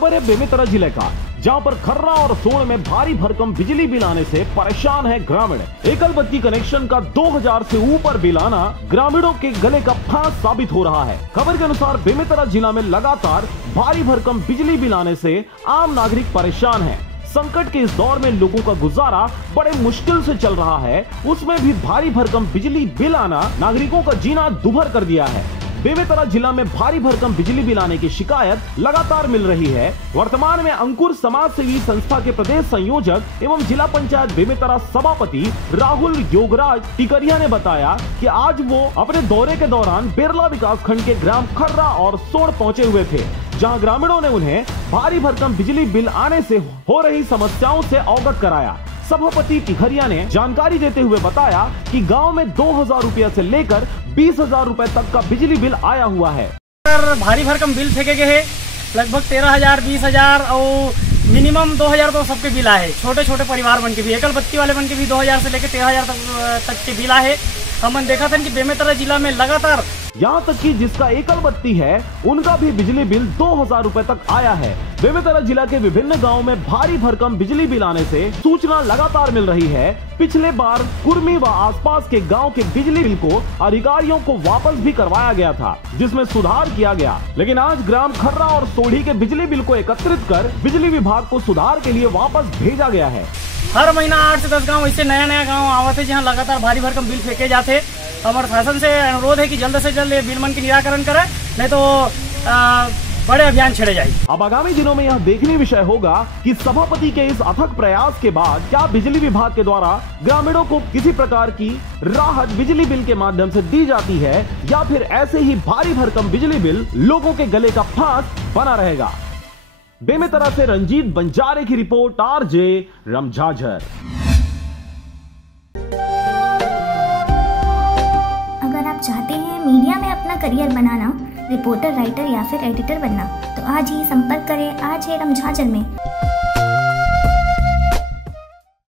खबर है बेमेतरा जिले का, जहां पर खर्रा और सोड़ में भारी भरकम बिजली बिल आने से परेशान है ग्रामीण। एकल बत्ती कनेक्शन का 2000 से ऊपर बिल आना ग्रामीणों के गले का फांस साबित हो रहा है। खबर के अनुसार बेमेतरा जिला में लगातार भारी भरकम बिजली बिल आने से आम नागरिक परेशान है। संकट के इस दौर में लोगों का गुजारा बड़े मुश्किल से चल रहा है, उसमें भी भारी भरकम बिजली बिल आना नागरिकों का जीना दुभर कर दिया है। बेमेतरा जिला में भारी भरकम बिजली बिल आने की शिकायत लगातार मिल रही है। वर्तमान में अंकुर समाज सेवी संस्था के प्रदेश संयोजक एवं जिला पंचायत बेमेतरा सभापति राहुल योगराज टिकरिया ने बताया कि आज वो अपने दौरे के दौरान बेरला विकास खंड के ग्राम खर्रा और सोड़ पहुंचे हुए थे, जहां ग्रामीणों ने उन्हें भारी भरकम बिजली बिल आने से हो रही समस्याओं से अवगत कराया। सभापति टिकरिया ने जानकारी देते हुए बताया कि गांव में 2000 रुपया से लेकर 20,000 रुपए तक का बिजली बिल आया हुआ है। भारी भरकम बिल फेंके गए हैं, लगभग 13,000, 20,000 और मिनिमम 2,000 तो सबके बिल आए। छोटे छोटे परिवार बन के भी, एकल बत्ती वाले बन के भी 2,000 से लेकर 13,000 तक के बिल आए। हमने देखा था कि बेमेतरा जिला में लगातार यहाँ तक कि जिसका एकल बत्ती है उनका भी बिजली बिल 2000 रुपए तक आया है। बेमेतरा जिला के विभिन्न गांवों में भारी भरकम बिजली बिल आने से सूचना लगातार मिल रही है। पिछले बार कुर्मी व आसपास के गांव के बिजली बिल को अधिकारियों को वापस भी करवाया गया था, जिसमें सुधार किया गया, लेकिन आज ग्राम खर्रा और सोढ़ी के बिजली बिल को एकत्रित कर बिजली विभाग को सुधार के लिए वापस भेजा गया है। हर महीना 8 से 10 गांव ऐसे नया गांव आवा थे जहां लगातार भारी भरकम बिल फेंके जाते। हमारे शासन से अनुरोध है कि जल्द से जल्द ये बिल मन के निराकरण करे, नहीं तो बड़े अभियान छेड़े जाए। अब आगामी दिनों में यह देखने विषय होगा कि सभापति के इस अथक प्रयास के बाद क्या बिजली विभाग के द्वारा ग्रामीणों को किसी प्रकार की राहत बिजली बिल के माध्यम से दी जाती है, या फिर ऐसे ही भारी भरकम बिजली बिल लोगों के गले का फांस बना रहेगा। बेमेतरा से रंजीत बंजारे की रिपोर्ट, आरजे रमझाझर। अगर आप चाहते हैं मीडिया में अपना करियर बनाना, रिपोर्टर, राइटर या फिर एडिटर बनना, तो आज ही संपर्क करें आरजे रमझाझर में।